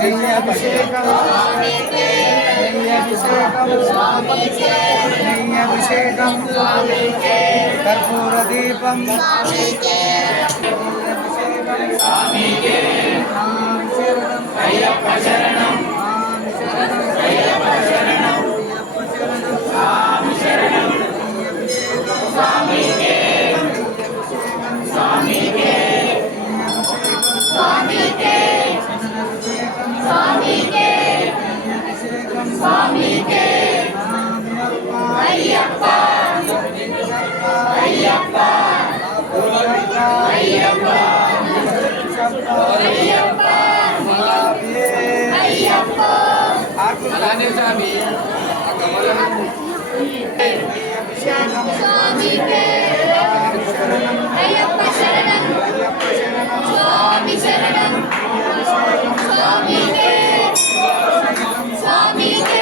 నెయ్యభిషేకం నెయ్యభిషేకం కర్పూర దీపం అయ్యప్ప శరణం అయ్యప్ప శరణం స్వామి శరణం స్వామికే స్వామికే స్వామికే స్వామికే స్వామికే అయ్యప్ప అయ్యప్ప అయ్యప్ప అయ్యప్ప అయ్యప్ప ఆకులానే స్వామి స్వామికే అయ్యప్ప శరణం స్వామి శరణం స్వామికే స్వామికే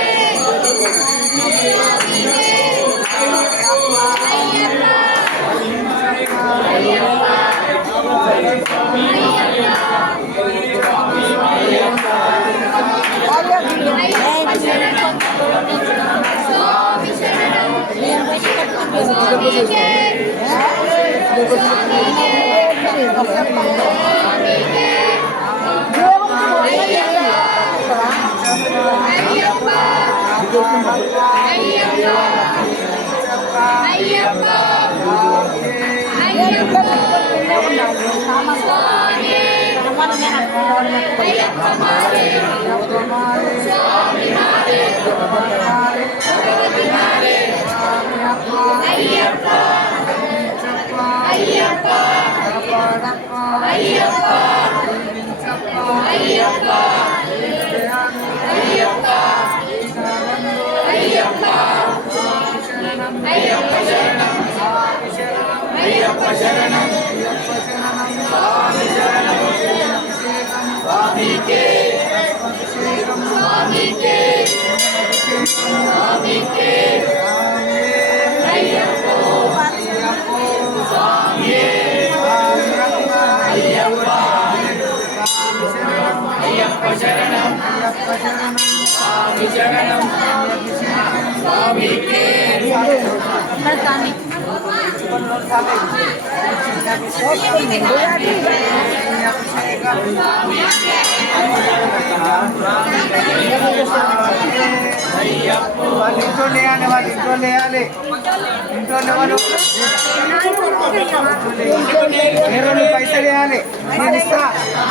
పైసలు వేయాలి నేను ఇస్తా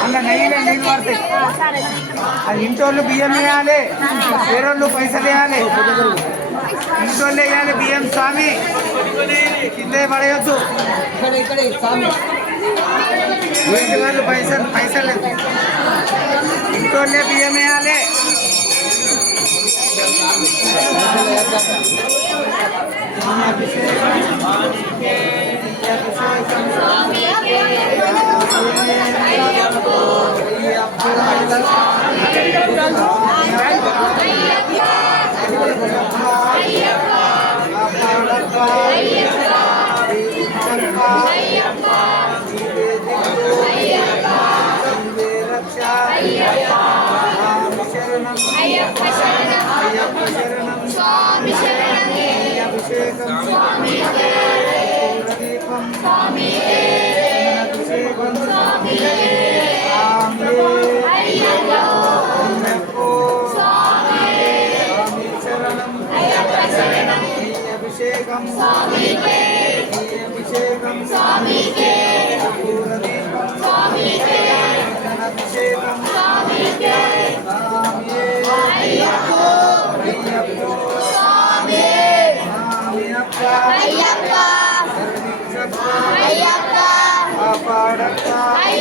అన్న నెయ్యిలో నీళ్ళు పడతాయి అది ఇంటోళ్ళు బియ్యం వేయాలి వేరోళ్ళు పైసలు వేయాలి ఇంటోళ్ళు వేయాలి బియ్యం స్వామి కిందే పడేయొద్దు ఇంటి వాళ్ళు పైసలు ఇంటోళ్ళే బియ్యం వేయాలి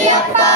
అయ్యప్ప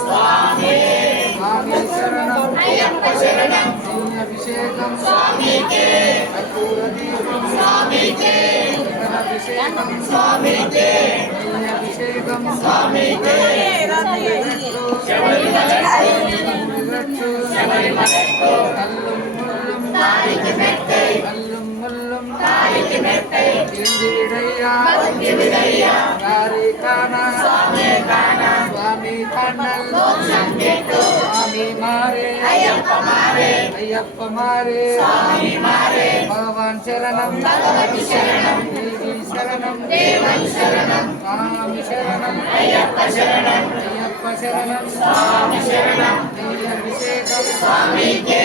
స్వామి శరణం అయ్యప్ప శరణం అభిషేకం స్వామికే కర్పూర దీపం స్వామికే అభిషేకం స్వామికే అభిషేకం స్వామికే శబరిమలెట్టు అల్లం ముల్లం తారికి మెట్టై అల్లం ముల్లం తారికి మెట్టై ఇందిరయ్యా వందివిడయ్యా గారి కాన స్వామి కాన స్వామి కన్నల్ మోక్షం గిట్టు స్వామి మారే అయ్యప్ప మారే అయ్యప్ప మారే స్వామి మారే భగవాన్ శరణం భగవతి శరణం దేవి శరణం దేవన్ శరణం స్వామి శరణం అయ్యప్ప శరణం అయ్యప్ప శరణం స్వామి శరణం అభిషేకం స్వామికే